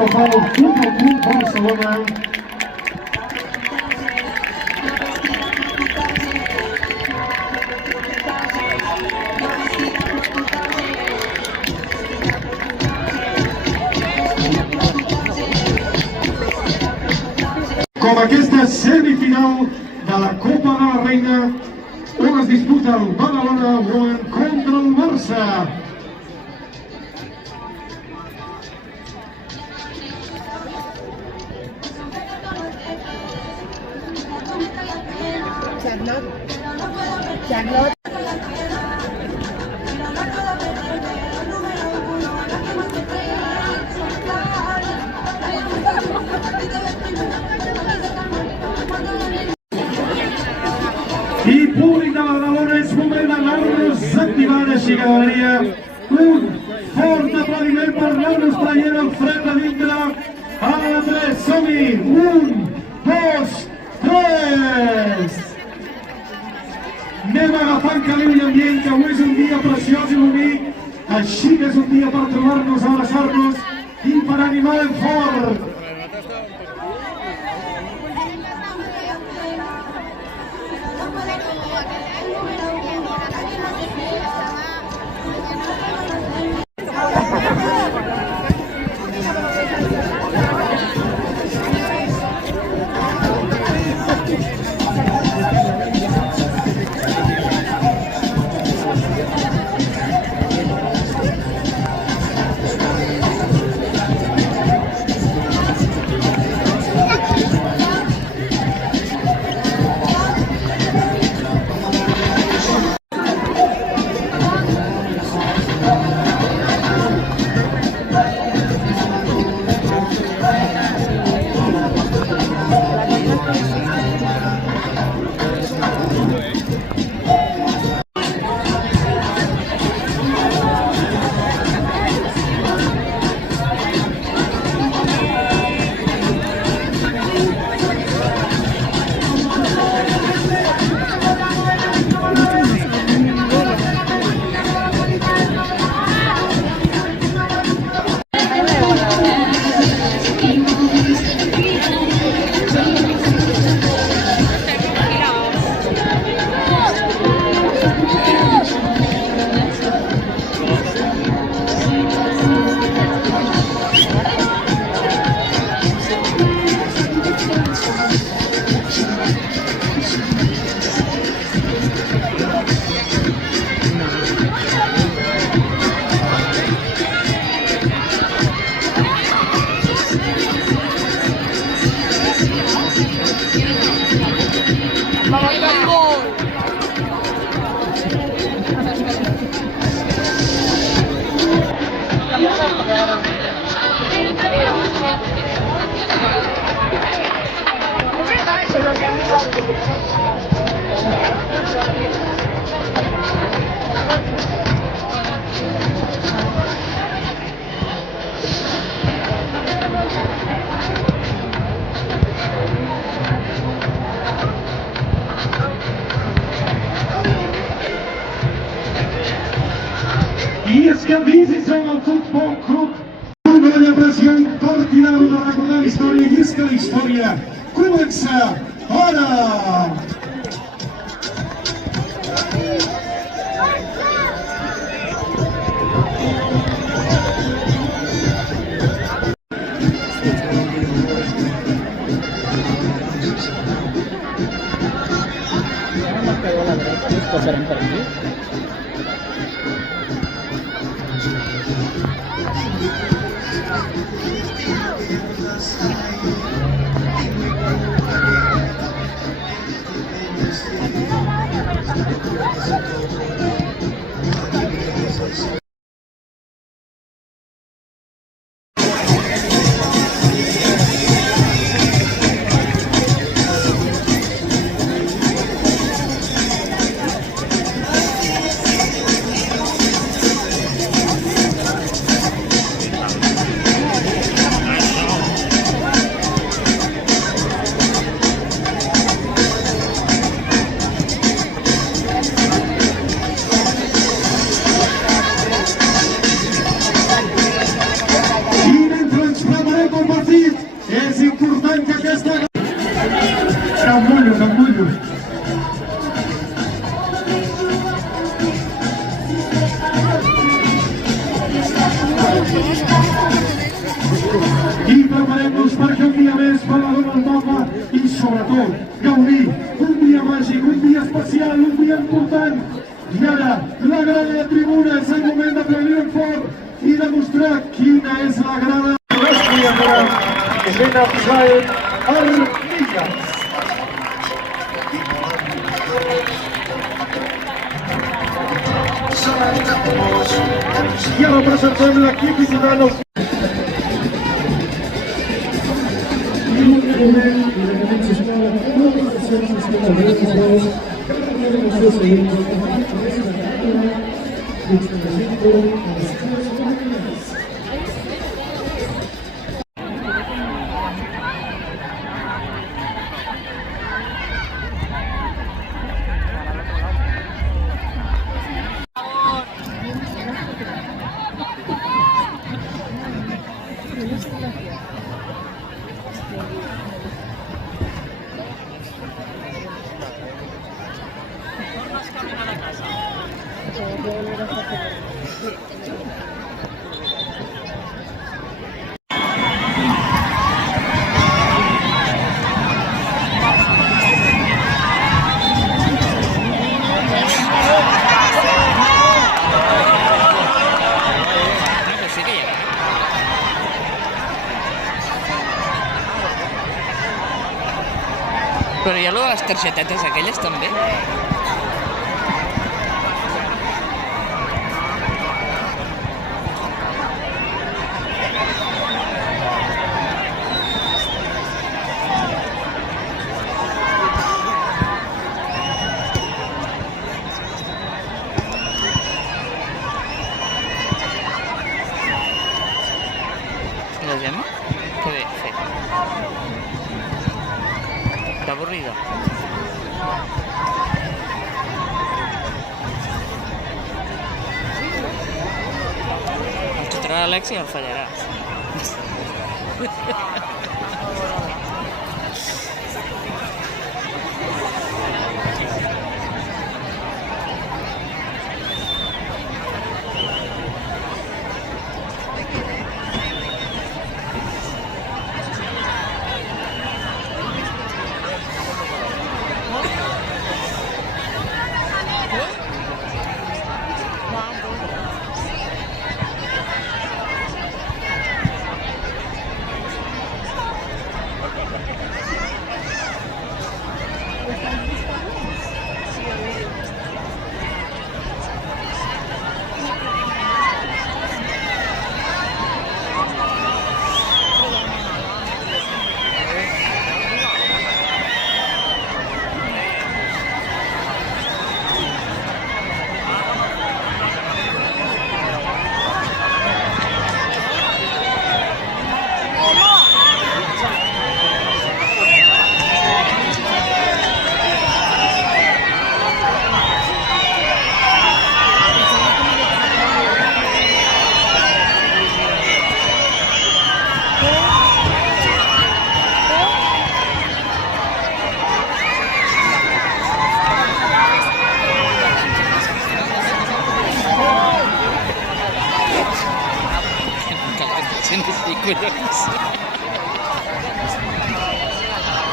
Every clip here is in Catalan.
que fa el Futbol Club Barcelona. Com aquesta semifinal de la Copa de la Reina, on es disputa el Badalona Women contra el Barça. Charlotte. I públic de Badalona, és moment d'anar-nos activant, així que demanaria un fort aplaudiment per anar-nos traient el fred de dintre. A la 3, som-hi! 1, 2, 3! Anem agafant caliu i ambient, que avui és un dia preciós i bonic, així que és un dia per trobar-nos, abraçar-nos i per animar ben fort. I és que bici som el Futbol Club. Una celebració incontinent de recordar la història, i és que la història comença ara! Pasarem per aquí. Capullo. I preparem-nos perquè un dia més per la dona al mapa i sobretot gaudir un dia màgic, un dia especial, un dia important. I ara la grada de tribuna és el moment d'aplaudir fort i demostrar quina és la grada. Ben Absal Armillas. I ara presentem l'equip diputant al Però hi ha allò de les targetetes aquelles també? ¿Y la llama? ¿Qué ve? Sí. Qué aburrido. Encontrar a Alex y el fallarás.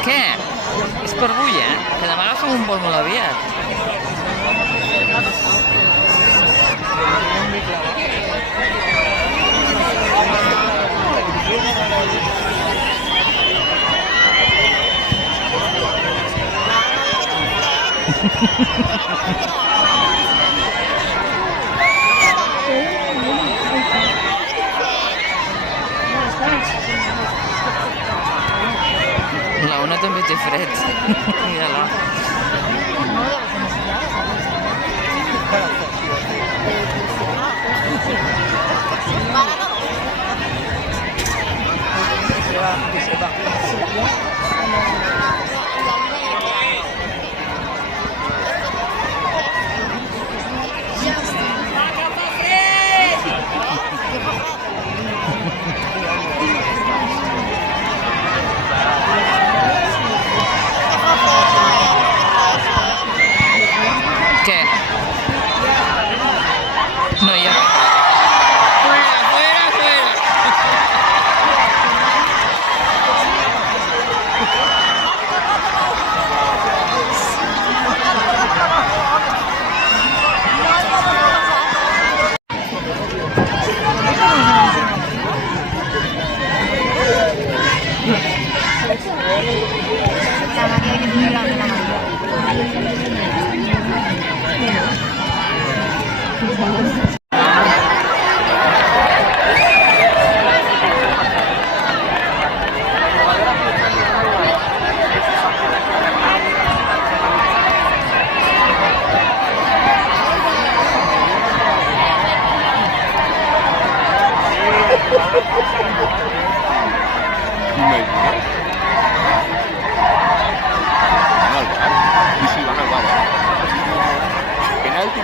Què? És per avui, que demà agafem un vol molt aviat. La Ona també té fred. Mira-la.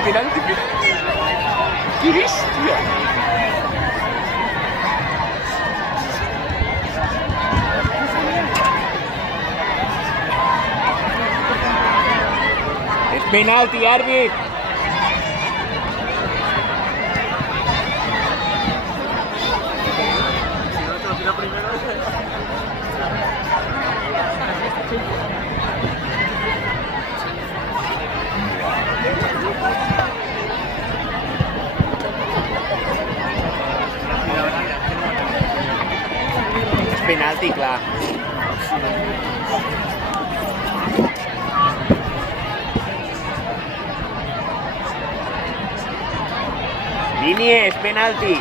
penalti. Que bestia. Es penalti, árbitro. Es penalti, clar. Línea, es penalti.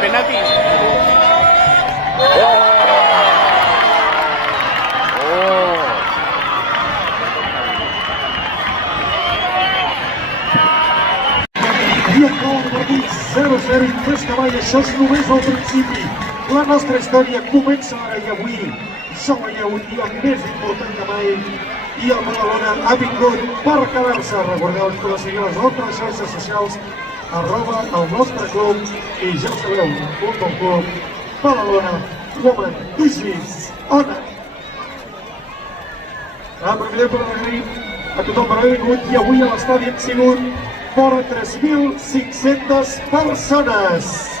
Penalti. I acaba el partit 0-0 i 3 cavalls, això és només el principi. La nostra història comença ara i avui. Ja veieu un dia més important que mai i el Badalona ha vingut per quedar-se. Recordeu que la seguiu a les nostres xarxes socials @el nostre club i ja ho sabeu, un bon club, Badalona, Women, Business, Ona. Aprofitem per agrair a tothom per haver vingut i avui a l'estadi han sigut vora 3.500 persones.